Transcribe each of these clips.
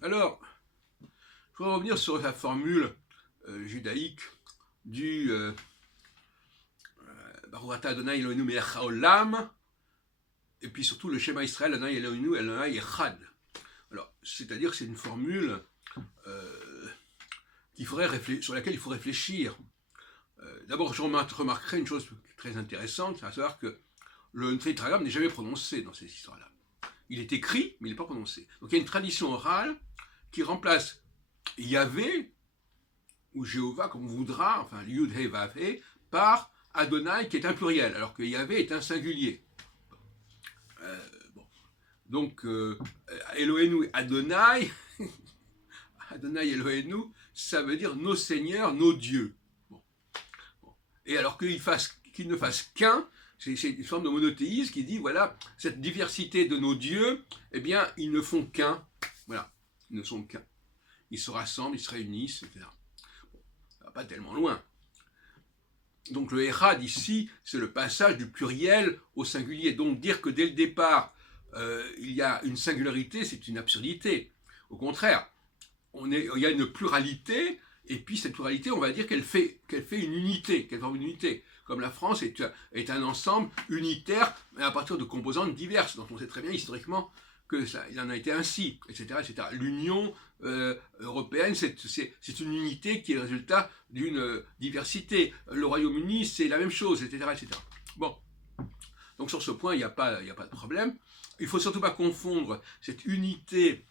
Alors, je voudrais revenir sur la formule judaïque du Baruch atah Adonai Eloheinu melech haolam, et puis surtout le Shema Israël, Adonai Eloheinu Adonai Echad. Alors, c'est-à-dire que c'est une formule sur laquelle il faut réfléchir. D'abord, je remarquerai une chose très intéressante, à savoir que le tétragramme n'est jamais prononcé dans ces histoires-là. Il est écrit, mais il n'est pas prononcé. Donc il y a une tradition orale qui remplace Yahvé, ou Jéhovah, comme on voudra, enfin Yud He Vav He, par Adonai, qui est un pluriel, alors que Yahvé est un singulier. Bon. Donc, Eloheinu Adonai, Adonai Eloheinu, ça veut dire nos seigneurs, nos dieux. Bon. Bon. Et alors qu'il ne fasse qu'un, c'est une forme de monothéisme qui dit, voilà, cette diversité de nos dieux, eh bien, ils ne font qu'un. Voilà, ils ne sont qu'un. Ils se rassemblent, ils se réunissent, etc. Bon, ça va pas tellement loin. Donc le Echad ici, c'est le passage du pluriel au singulier. Donc dire que dès le départ, il y a une singularité, c'est une absurdité. Au contraire, il y a une pluralité, et puis cette pluralité, on va dire qu'elle fait une unité, qu'elle forme une unité. Comme la France est un ensemble unitaire, mais à partir de composantes diverses, dont on sait très bien historiquement il en a été ainsi, etc. etc. L'Union européenne, c'est une unité qui est le résultat d'une diversité. Le Royaume-Uni, c'est la même chose, etc. etc. Bon, donc sur ce point, il n'y a pas de problème. Il ne faut surtout pas confondre cette unité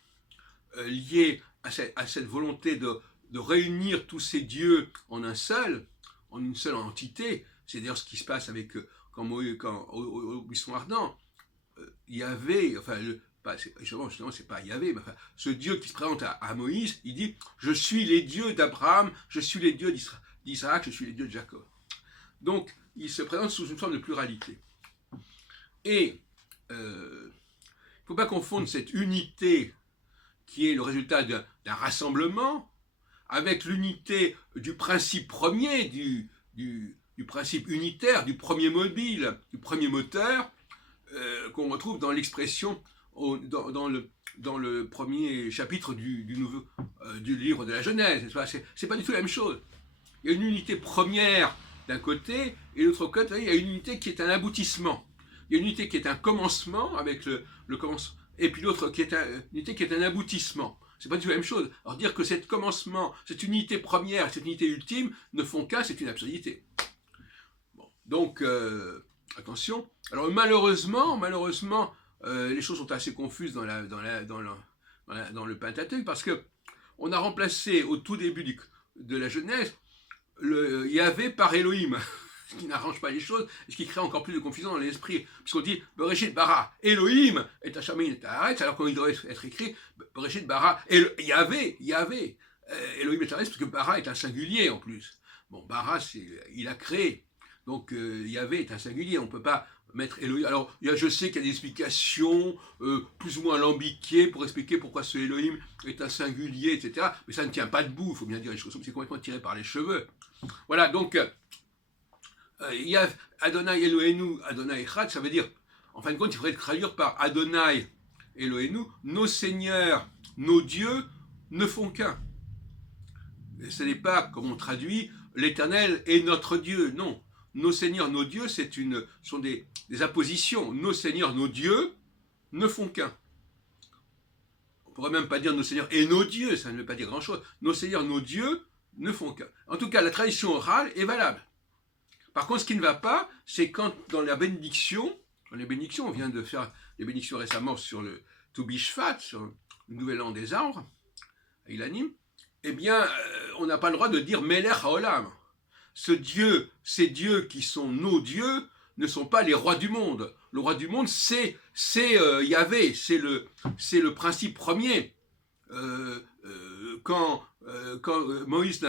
liée à cette volonté de réunir tous ces dieux en une seule entité. C'est d'ailleurs ce qui se passe avec quand au buisson ardent, Yahvé, enfin, justement, c'est pas Yahvé, mais enfin, ce Dieu qui se présente à Moïse, il dit « Je suis les dieux d'Abraham, je suis les dieux d'Isaac, je suis les dieux de Jacob ». Donc, il se présente sous une forme de pluralité. Et il ne faut pas confondre cette unité qui est le résultat d'un rassemblement avec l'unité du principe premier, du principe unitaire, du premier mobile, du premier moteur, qu'on retrouve dans l'expression dans le premier chapitre du livre de la Genèse. C'est pas du tout la même chose. Il y a une unité première d'un côté, et de l'autre côté, il y a une unité qui est un aboutissement. Il y a une unité qui est un commencement, avec le commencement, et puis l'autre qui est une unité qui est un aboutissement. C'est pas du tout la même chose. Alors dire que cet commencement, cette unité première, cette unité ultime ne font qu'un, c'est une absurdité. Bon, donc, attention. Alors malheureusement, les choses sont assez confuses dans le Pentateuque, parce que on a remplacé au tout début de la Genèse le Yahvé par Elohim, ce qui n'arrange pas les choses, et ce qui crée encore plus de confusion dans l'esprit, puisqu'on dit Bereshit bara Elohim et Hashamin et Haaretz, alors qu'il devrait être écrit Bereshit bara Yahvé, Elohim et Haaretz, parce que bara est un singulier en plus. Bon, bara, il a créé, donc Yahvé est un singulier, on ne peut pas mettre Elohim. Alors, je sais qu'il y a des explications plus ou moins alambiquées pour expliquer pourquoi ce Elohim est un singulier, etc. Mais ça ne tient pas debout, il faut bien dire les choses, c'est complètement tiré par les cheveux. Voilà, donc, il y a Adonai Eloheinu, Adonai Echad, ça veut dire, en fin de compte, il faudrait traduire par Adonai Eloheinu, nos seigneurs, nos dieux ne font qu'un. Ce n'est pas, comme on traduit, l'Éternel est notre Dieu, non. Nos seigneurs, nos dieux, sont des appositions. Nos seigneurs, nos dieux ne font qu'un. On ne pourrait même pas dire nos seigneurs et nos dieux, ça ne veut pas dire grand-chose. Nos seigneurs, nos dieux ne font qu'un. En tout cas, la tradition orale est valable. Par contre, ce qui ne va pas, c'est quand dans les bénédictions, on vient de faire les bénédictions récemment sur le Toubishvat, sur le nouvel an des arbres, à Ilanim, eh bien, on n'a pas le droit de dire Melech Haolam. Ces dieux qui sont nos dieux, ne sont pas les rois du monde. Le roi du monde, c'est Yahvé, c'est le principe premier. Quand Moïse